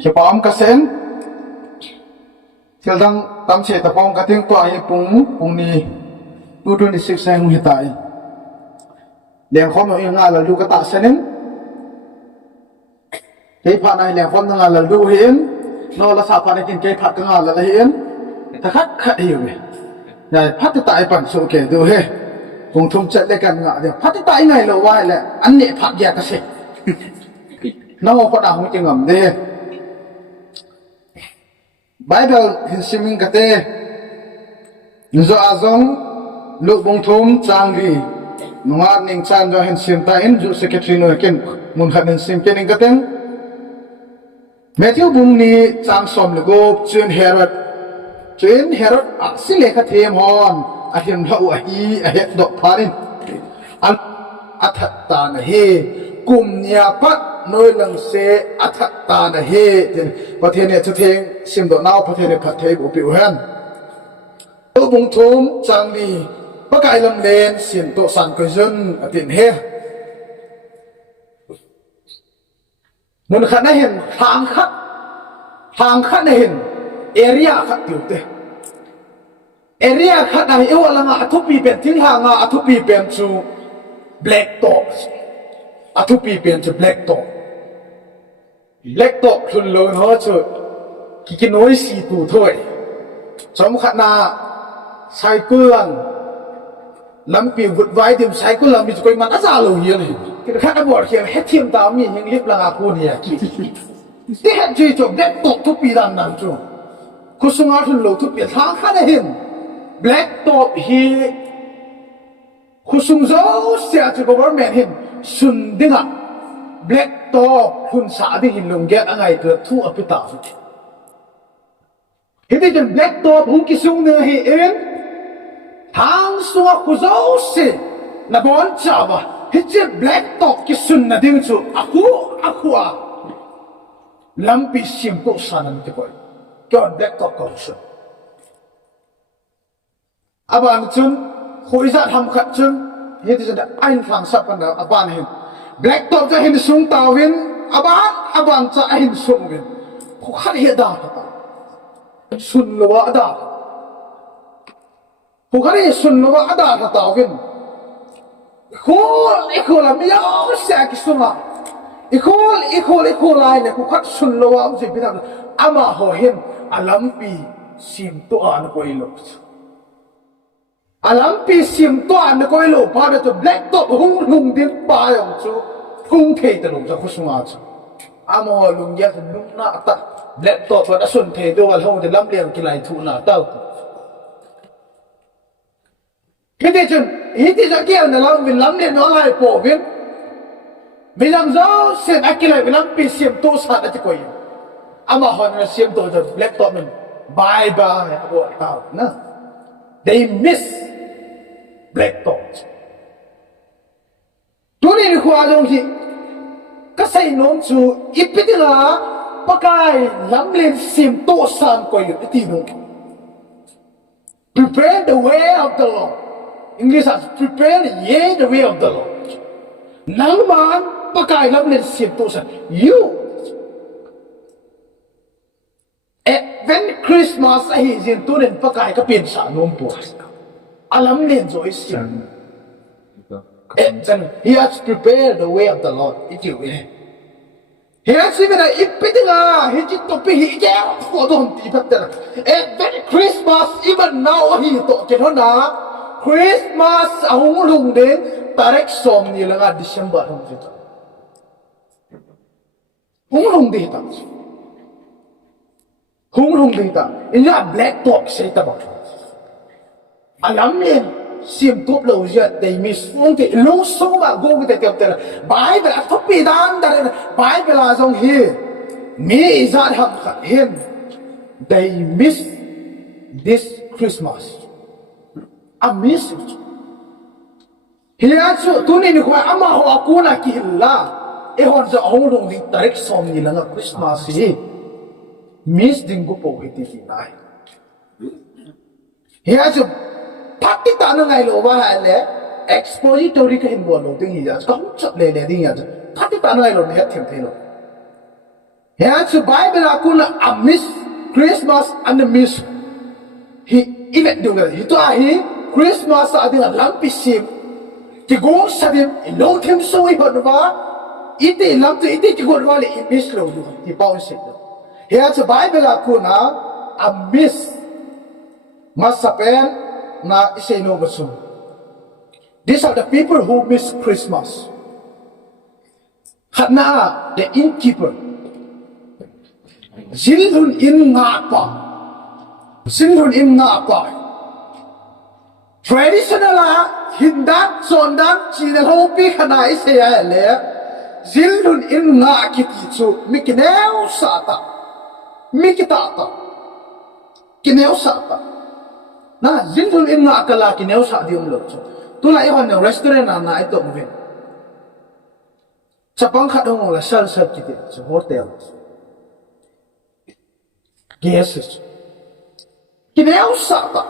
เขียบอมกระเซ็นเที่ยวดังตามเฉดตะปอมกระเทียงตัวไอ้ปุงนี้ดูดูนี่สิกแซงหิตายเลี้ยงความเอาเองงานเราดูกระตะเส้นนั้นเกี่ยผ่านในเลี้ยงความงานเราดูเห็นนอละสาผ่านในกินเกี่ยผัดงานเราเห็นแต่คัดขัดอยู่เลยใหญ่พัดจะตายปั่นโซเกดูเฮ้คงทุ่มเจ็ดเลยกันงานเดียวพัดจะตายไงเราไหวแหละอันนี้ผัดแยกกระเซ็นน้องคนอ่างจริงอ่ะเด้ไบเบิลหินซิมิงกะเตนิจอาจงลูกบงทุมจางดีนงอาหนิงชันจะหินซิมตาอินจุสเกตริโนเกนมุนขัดหินซิมเกนิงกะเตงเมทิวบุงนี้จางสมลูกจูนเฮโรดอักษิเลขเทียมฮอนอาหินเราอหีอาเหดอกพารินอัฐตานเฮกุมเนียปัดน้อยลังเสอัฐตานเฮประเทศเนี่ยจะเทงซิมดอกนาวประเทศเนี่ยผัดเทบุปิวเฮนตัวบุงทุมจางดีปะไก่ลำเลนเสียนโตสันกุยนอตินเฮมุนขัดได้เห็นทางขัดได้เห็นเอเรียขัดอยู่เตเอเรียขัดได้เอวลังอัทุปีเป็นทิ้งห่างอัทุปีเป็นชูแบล็กท็อปอัทุปีเป็นชูแบล็กท็อปทุนลงหัวจุดกินน้อยสีตูถ้วยสมขนาใช้เกลือนลำปีวุดไว้เดี๋ยวใช้เกลือมีจุกมันอาจารย์ลงเยอะเลยที่ข้าจะบอกเขียนให้เทียมตามมียังเรียบลังอาคูเนี่ยที่เห็นจีจบเด็กตกทุกปีดังนั้นจุคุณสงอาทุนลงทุกปีทางข้าได้เห็นแบล็กท็อปฮีคุณสงเจ้าเสียจุดบอกว่าแมนเห็นสุนดิ่งอ่ะแบล็กท็อปคุณสาดิ่งหินลงแกอะไรเกิดทั่วไปตาเห็นที่จนแบล็กท็อปหุ่นกิสุงเนื้อเห็นทางสัวคุณเจ้าเสียนับบอลจ้าบะเห็นที่แบล็กท็อปกิสุนน่ะดิ่งจู่อาคูอ่ะลำปีซิมโตสันนั่นที่ก่อนก่อนแบล็กท็อปก่อนสุดอาบานจุนคุยจะทำขัดจุนเห็นที่จะไอ้ฟังสับกันแล้วอาบานเห็นแบล็กท็อปจะเห็นสูงตาวินอาบานจะเห็นสูงวินเขาขัดเหตุด่าต่างสุนลัวด่าเขาขัดเหตุสุนลัวด่าต่างวินอีกคนละไม่ยอมเสียกิสุนละอีกคนลายเนี่ยเขาขัดสุนลัวสิ่งที่ทำอามาหัวเห็นอาลัมปีซิมตัวอันก็อีลูอาลัมปีซิมตัวอันก็อีลูพาไปจนแบล็กท็อปหุ่งดิ้งปลายของจูหุ่งเทตลงจากขุสงอาจูอามาหัวลุงยักษ์ลุงน่าตัดแบล็กท็อปว่าสุนเทตัวเราจะล้ำเลียงกินไหลทุนน่ะเต้าคิดดิฉันฮิตที่จะเกี่ยวในล้ำเลียงน้องไอ้ปอวินไม่ยังเจ้าเสียนักกินไหลล้ำปีเสียมตัวสัตว์อะไรก็ยังอามาหัวเนี่ยเสียมตัวจะแบล็กท็อปมันบายอาบัวเต้านะ they miss black top ตัวนี้คือความจงที่ก็ใส่น้องจูอีพิธีละปะกายล้ำเลียงเสียมตัวสันก็ยังที่นู้น prepare the way of the Lord English as prepare the way of the Lord นังมันปะกายล้ำเลียงเสียมตัวสัน you when Christmas ไอ้เรื่องตัวนี้ปะกายก็เปลี่ยนสารนมปัวอาลัมเลียนโจยสิจัน he has prepared the way of the Lord อีกอยู่เลยhe has even a อีพิธีละheจิตตปีheแก้วขอโดนตีพัดเตอร์when Christmas even now heโตเจ้าหน้า Christmas อาหงลุงเด่นตาเร็กสมนี่ละกัน December หงจิตหงลุงเด่นตั้งหงลุงเด่นตั้งอินยา black top ใช่ตาบ้าอาลัมเลียนซิมทุบเราจะได้มีส่วนที่ลุงส่งมาโกงแต่เดียวแต่ละไบเบิลทุบปีดันแต่ละไบเบิลส่งเฮมีจะทำขัดเห็น they miss this Christmas I miss it เฮียชูตัวนี้นี่คืออามาหัวกูน่ะกินละเอฮอนจะเอาลงที่ตาเร็กสมนี่ละคริสต์มาสฮีมิสดิ้งกูโปรหิตที่ไหนเฮียชูพัดที่ตาหนึ่งไงโลว่าอะไร expository ก็เห็นบัวโลดิ้งเฮียก็หุ่นจับเลยดิ้งเฮียพัดที่ตาหนึ่งไงโลเนี่ยเทียมเทโล Here the Bible akuna a miss Christmas and the miss he event dunga ito ahi Christmas ading lampisim tigong sadim ilong tem so ibadwa ite lam to ite tigong wali miss lo di bounce. Here the Bible akuna a miss masapen na iseno baso. These are the people who miss Christmas. Hatna the innkeeper. Zilhun in ngapa, zilhun in ngapa. Traditional hindat sondan cina hopi kana isaya le. Zilhun in ngakiti su mikineu sata, mikitata, kineu sata. Na zilhun in ngakala kineu sata diumlo. Tulai hon yang restoran na itu mungkin. Capang kadang olah sel kita, hotel. Yes, kineu sata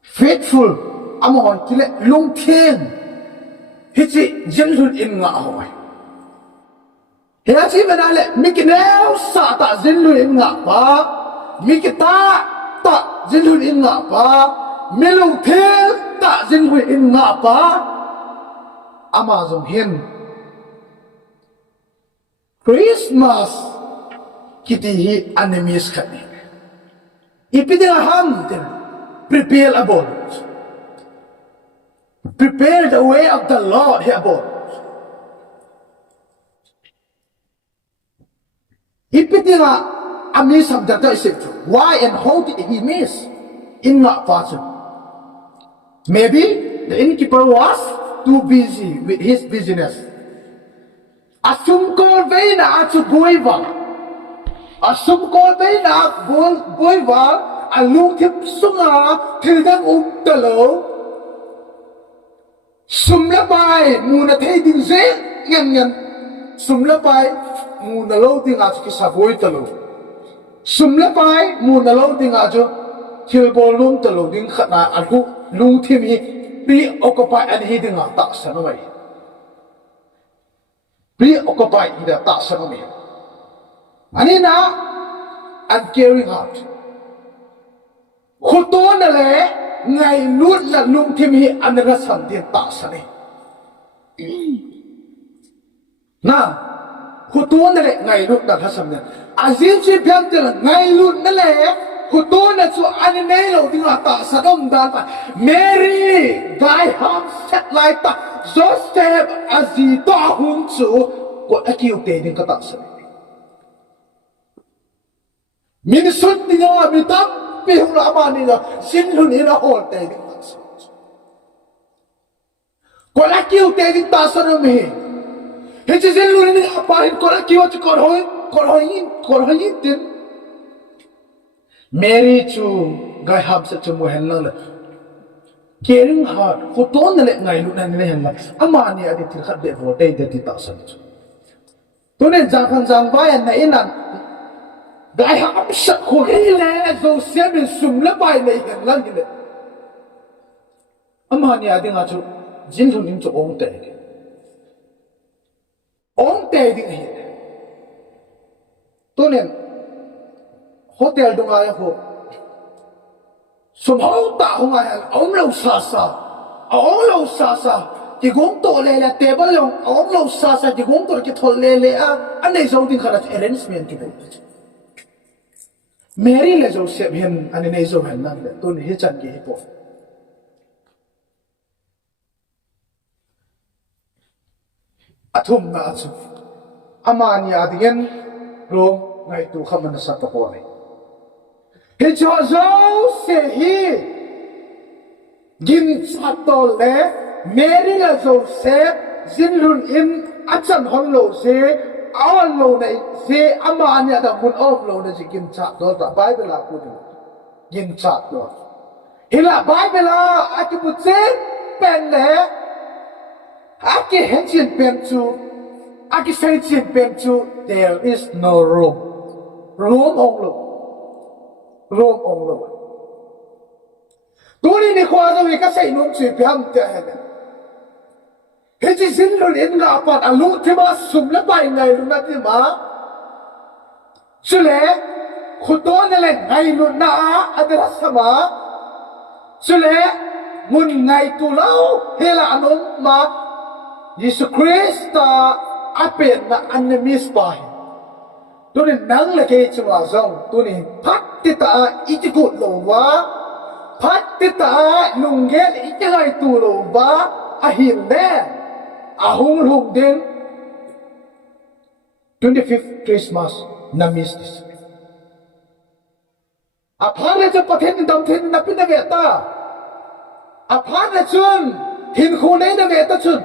faithful amon kile lung thiên hichi jinhun in nga hoy hiachi benale mikineu sata jinhun in nga pa mikita ta jinhun in nga pa melung thiên ta jinhun in nga pa amazon hin Christmas kiti hi enemies kami. Ipinaham din. Prepare abon. Prepare the way of the Lord here abon. Ipinah amis ham data isip. Why and how did he miss? In nga person. Maybe the innkeeper was too busy with his business. Asum ko veina atu goiva. Asum ko bay na boiwa alung tip sunga tildang talo sumla bay muna thay ding ze yan sumla bay muna lo ding ajo kisaboy talo sumla bay muna lo ding ajo kilbolum talo ding khana algu lung tim hi preoccupy and he ding ta sanamai preoccupy ida ta sanamai Anina and caring heart. Khuton le ngai lut la lung tim hi anra sam din ta sane. Na khuton le ngai lut ta sam ne. Azin chi byam de ngai lut na le khuton na chu anne lo ding ta sadom dan ta. Mary dai ham set lai ta Joseph azita hum chu ko akiu te ding ka ta sane. Minusut niya mitam pihula niya sinhun ina hol teding tasan. Kola kiu teding tasan mi. Hece sinhun ina apahin kola kiu at korhoin din. Mary chu gai hab sa chu muhen lang. Caring heart kuton na le ngai lu na nila hen lang. Ama ni adi tilkhat be vote de tasan. Tunen jang bayan na inan. Gai ham sa ko hele zo seven sumla bai nei hen lang ile amma ni ading a chu jin thun ning chu ong te ding he to nen hotel dunga ya ho sum ho ta ho nga ong lo sa ki gong to le la table long ong lo sa ki gong to ki thol le a anei zo ding khara arrangement ki ding Mary le Joseph hen ane nei zo hen nan le tun hi chan ki hi po athum na chu amani adingen ro ngai tu khaman sa pa ko nei he cho zo se hi gin satol le Mary le Joseph zinlun in achan hon lo se awan lo nei se amani ada mun of lo ne gin chat do ta Bible la ku gin chat do hila Bible la akibutse pen le Aki hensin penchu, aki sensin penchu, there is no room. Room ong lo. Tuli ni kwa zawi ka sa inong si piham te hele. Hiji sinlun in nga apat alu tima sumla pai ngai luna tima sule khuto nele ngai luna adra sama sule mun ngai tu lau hela anom ma Yesu Krista apen na annemis pai tuni nang le ke chuma zong tuni phat ti ta itiku lo wa phat ti ta lungel itilai tu lo wa ahin ne ahung hung din 25th Christmas na miss this aphane cha pathen dam then na pin ve ta aphane chun hin khu nei na ve ta chun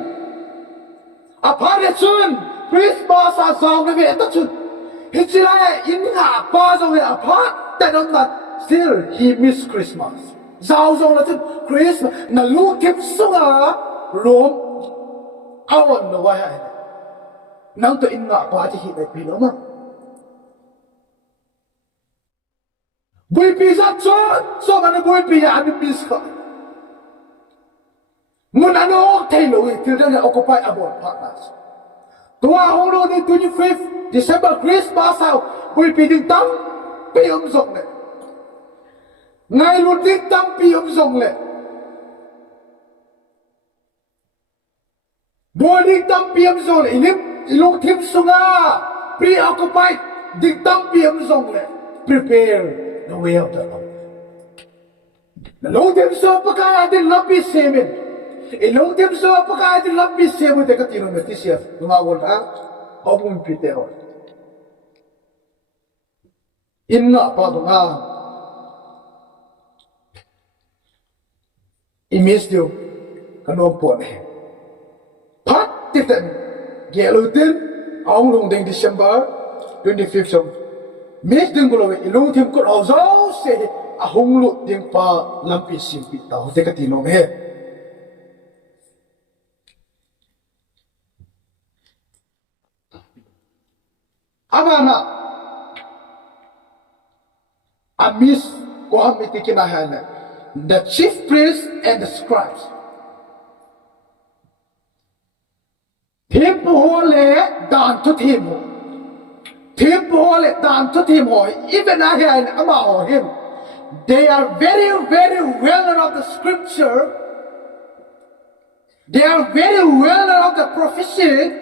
aphane chun Christmas a song na ve ta chun hichila in nga pa zo ve apha ta dom na still he miss Christmas zao zo na chun Christmas na lu kim sunga rom awan no wa hai nang to in nga pa chi hi be pi lo ma bui pi sa chon so man bui pi ya an bis kha mun ano thai lo i til da occupy abot partners tua hong lo ni 25th December Christmas sao bui pi ding tam pi song le ngai lu ding tam pi song le Boarding tam PM zone ilim ilong tim sunga preoccupied ding tam PM zone le prepare the way of the Lord. The long tim so pakai adil lapi semen ilong tim so pakai adil lapi semen te katino me tisia ngawol ha obum pitero inna pa dunga imis dio kano pone Titan Gelutin Aung Long Ding December 25th song Miss Ding Gulo Ilong Tim Kut Ao Zao Se Ahung Lu Ding Pa Lampi Simpi Tao Te Katino Me Abana A Miss Kohamiti Kinahana the chief priests and the scribes Thim hole dan to thim ho. Thim hole dan to thim ho. Even I had about him. They are very, very well of the scripture. They are very well of the prophecy,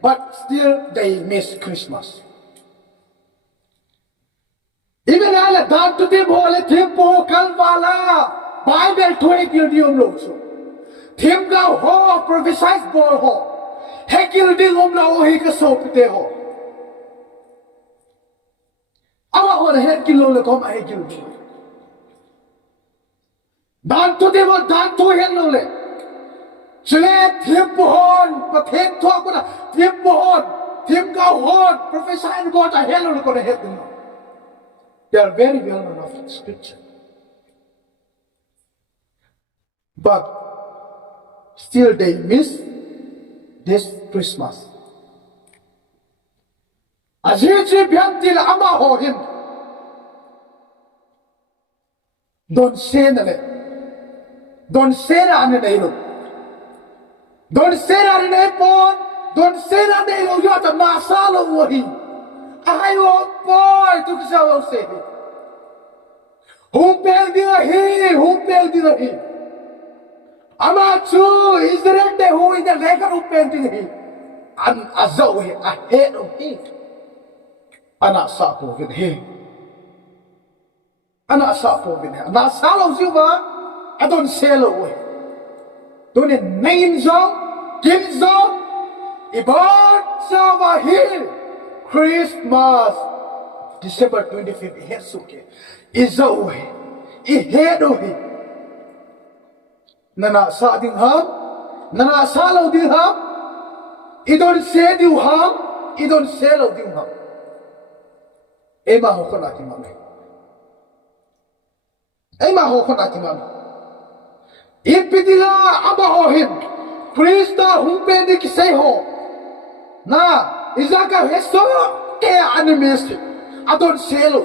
but still they miss Christmas. Even I had dan to thim hole thim ho kalwala. Bible 20 kildiyom lokso. Thim ka ho prophesied boy ho. Hekil ding la o hi ka so pite ho awa ho hekil lo kom a hekil dan to de dan to hen lo le chule thim hon pathen tho ko na thim hon thim ka hon professor go ta hen lo ko na het they are very well known of scripture but still they miss this Christmas. Azizi biantil ama ho him. Don't say na le. Don't say na ane na ilo. Don't say na ane na ipon. Don't say na ane ilo yata masalo wahi. Ayo boy tu kisa wa say. Humpel di hi. Ama chu Israel de who in the record of painting him. An azawi ahead of him. Anak sapo with him. Anak sapo with him. Anak salo siwa. I don't sell away. Don't it name zone, give zone. Ibon sawa hill. Christmas. December 25th. Hesuke. Izawi. Ahead of him. Nana sa ding ham, nana salo ding ham, idon se ding ham, idon selo ding ham. Ema ho kon ati mami. Ema ho kon ati mami. Ipidila aba ho him, Krista humpe di kisay ho. Na izaka heso kaya animesti, adon selo.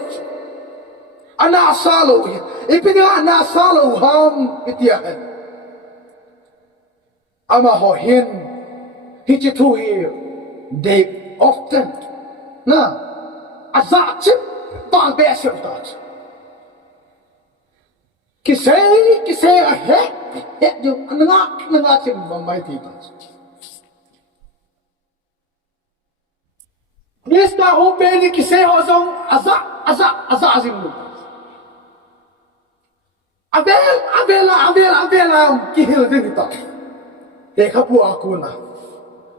Ana salo, ipidila ana salo ham itiyahan. ama ho hin hi chi thu hi they often na aza chip bang be sel ta kisay a he du nga chim bambay ti ta Krista ho be ni kisay ho song aza azim lu Abela kihil din ito. Eka po ako na.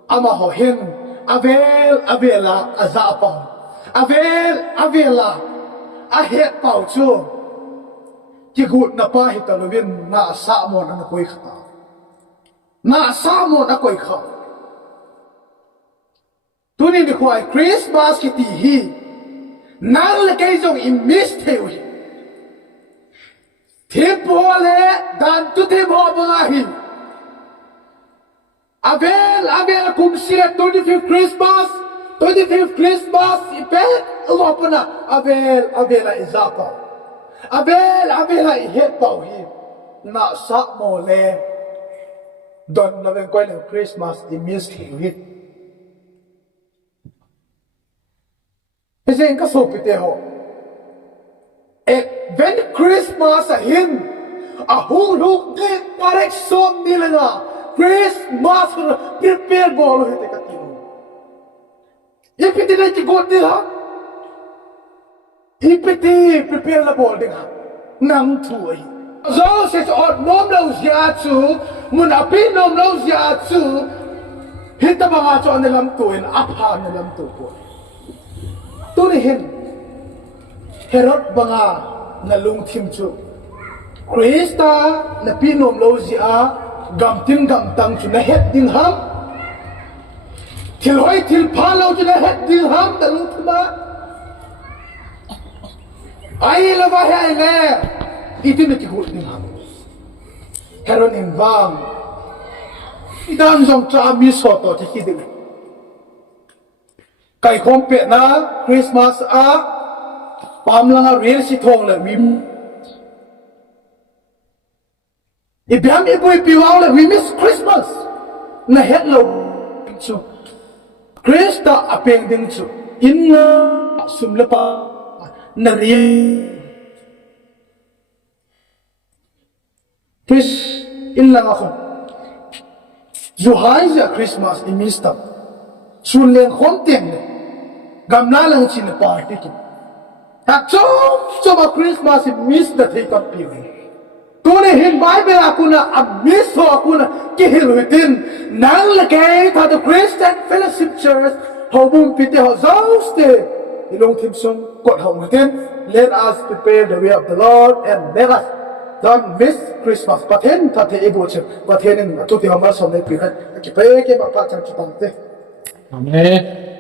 Ama ho hin. Abela azapang. Abela ahet pao chu. Kigut na pa hitalawin na asamo na nakoy kata. Na asamo na koy ka. Tunin ni ko ay Christmas kitihi. Nang lagay zong imistewi. Tipole dan tu tipo bangahi. Abel kumsiya 25th Christmas ipet uwapo na Abel izapa. Abel ihet pao hi na sa mo le don na ben koy ng Christmas imis hiwit. Kasi yung kasupite ho. When Christmas ahin, ahulog din direction nila nga Christmas prepare bolo hiti katino. Ipiti na tigot nila. Ipiti prepare na bolo din ha. Nang tuwi. So says od nom lau siatsu, munapin nom lau siatsu, hita mga so nilam tuwin, apha nilam tupo. Tunihin. Herod banga nalung timchu. Krista na pinom lo siya gamting gamtang chu na het ding ham. Tilhoy tilpalaw chu na het ding ham dalung tima. Ay lava hay le. Ito na tihut ding ham. Herod invang. Idam zong cha misoto tikidig. Kay kompe na Christmas a Pam lang a real si thong la wim. Ibiam iboy piwaw la we miss Christmas. Na hello. So Krista apeng ding so inna sumla pa na real. Chris in lang ako. Zuhay siya Christmas imista. Sulen konteng. Gamla lang sila party to. At so Christmas miss na take up feeling. Kung hin Bible ako na miss ho ako na kihilwitin nang lagay ta the Christian Fellowship Church hobong piti ho zauste ilong timsong kot hongwitin. Let us prepare the way of the Lord and let us don't miss Christmas. Paten tate ibuche patenin tuti hamas homne pihat kipeke bakpa chang chitante. Amen.